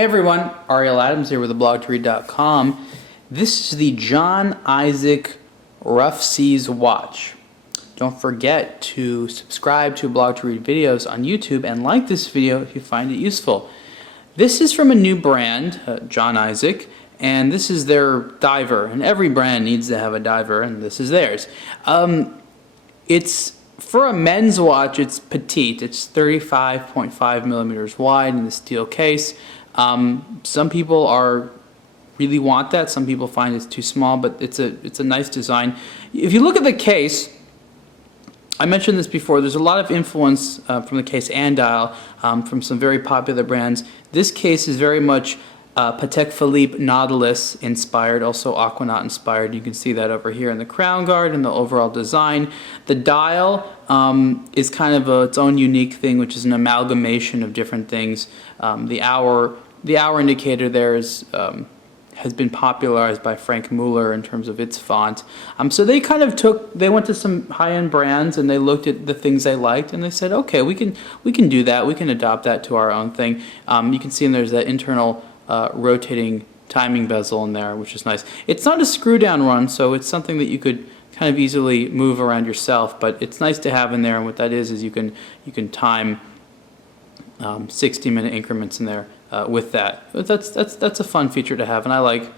Hey everyone, Ariel Adams here with theblogtoread.com. This is the John Isaac Rough Seas watch. Don't forget to subscribe to Blog to Read videos on YouTube and like this video if you find it useful. This is from a new brand, John Isaac, and this is their diver. And every brand needs to have a diver, and this is theirs. It's for a men's watch. It's petite. It's 35.5 millimeters wide in the steel case. Some people really want that. Some people find it's too small, but it's a nice design. If you look at the case, I mentioned this before, there's a lot of influence from the case and dial from some very popular brands. This case is very much Patek Philippe Nautilus inspired, also Aquanaut inspired. You can see that over here in the crown guard and the overall design. The dial is kind of its own unique thing, which is an amalgamation of different things. The hour indicator there has been popularized by Frank Muller in terms of its font. So they kind of went to some high-end brands and they looked at the things they liked and they said, okay, we can do that. We can adopt that to our own thing. You can see there's that internal rotating timing bezel in there, which is nice. It's not a screw down run, so it's something that you could kind of easily move around yourself, but it's nice to have in there. And what that is you can time 60-minute increments in there with that. But that's a fun feature to have, and I like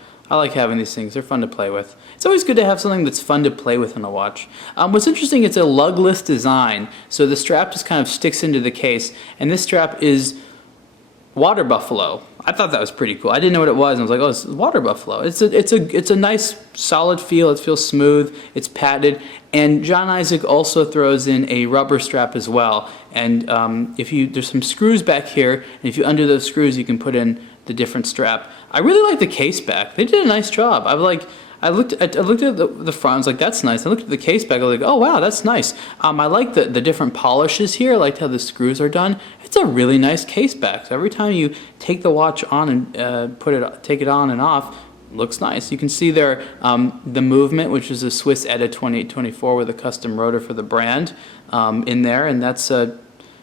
having these things. They're fun to play with. It's always good to have something that's fun to play with in a watch. What's interesting, it's a lugless design, so the strap just kind of sticks into the case, and this strap is water buffalo. I thought that was pretty cool. I didn't know what it was, and I was like, oh, it's water buffalo. It's a nice solid feel. It feels smooth. It's padded, and John Isaac also throws in a rubber strap as well. And there's some screws back here, and if you undo those screws, you can put in the different strap. I really like the case back. They did a nice job. I looked at the front. I was like, that's nice. I looked at the case back. I was like, oh wow, that's nice. I like the different polishes here. I liked how the screws are done. It's a really nice case back. So every time you take the watch on and take it on and off, it looks nice. You can see there the movement, which is a Swiss ETA 2824 with a custom rotor for the brand in there, and that's a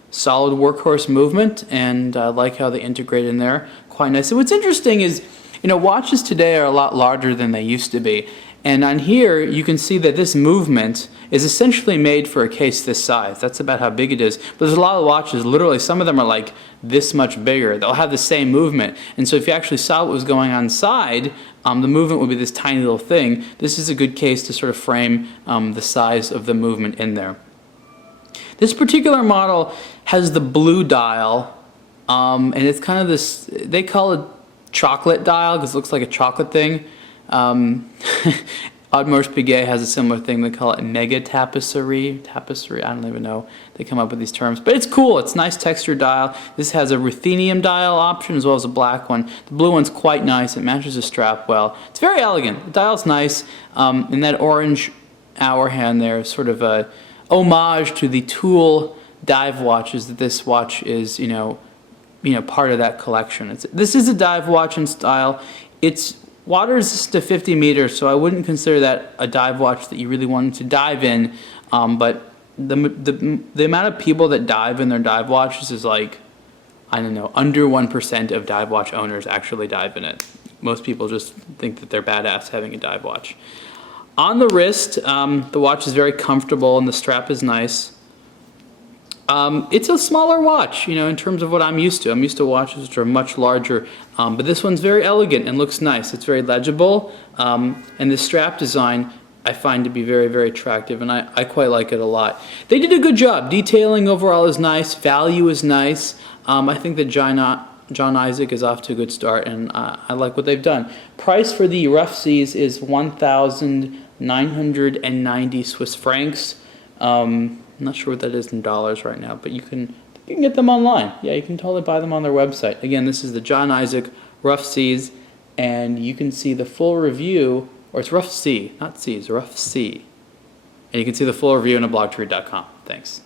solid workhorse movement. And I like how they integrate in there. Quite nice. And what's interesting is, watches today are a lot larger than they used to be. And on here, you can see that this movement is essentially made for a case this size. That's about how big it is. But there's a lot of watches, literally, some of them are like this much bigger. They'll have the same movement. And so if you actually saw what was going on inside, the movement would be this tiny little thing. This is a good case to sort of frame the size of the movement in there. This particular model has the blue dial, and it's kind of this, they call it chocolate dial because it looks like a chocolate thing. Audemars Piguet has a similar thing. They call it mega tapisserie. I don't even know. They come up with these terms, but it's cool. It's a nice texture dial. This has a ruthenium dial option as well as a black one. The blue one's quite nice. It matches the strap well. It's very elegant. The dial's nice. And that orange hour hand there is sort of a homage to the Tool dive watches that this watch is, part of that collection. This is a dive watch in style. Its water resistant to 50 meters, so I wouldn't consider that a dive watch that you really wanted to dive in. But the amount of people that dive in their dive watches is like, I don't know, under 1% of dive watch owners actually dive in it. Most people just think that they're badass having a dive watch. On the wrist, the watch is very comfortable and the strap is nice. It's a smaller watch, in terms of what I'm used to. I'm used to watches which are much larger, but this one's very elegant and looks nice. It's very legible, and the strap design I find to be very, very attractive, and I quite like it a lot. They did a good job. Detailing overall is nice. Value is nice. I think that John Isaac is off to a good start, and I like what they've done. Price for the Rough Seas is 1,990 Swiss francs. I'm not sure what that is in dollars right now, but you can get them online. Yeah, you can totally buy them on their website. Again, this is the John Isaac Rough Seas, and you can see the full review, or it's Rough Sea, not Seas, Rough Sea. And you can see the full review on blogtoread.com. Thanks.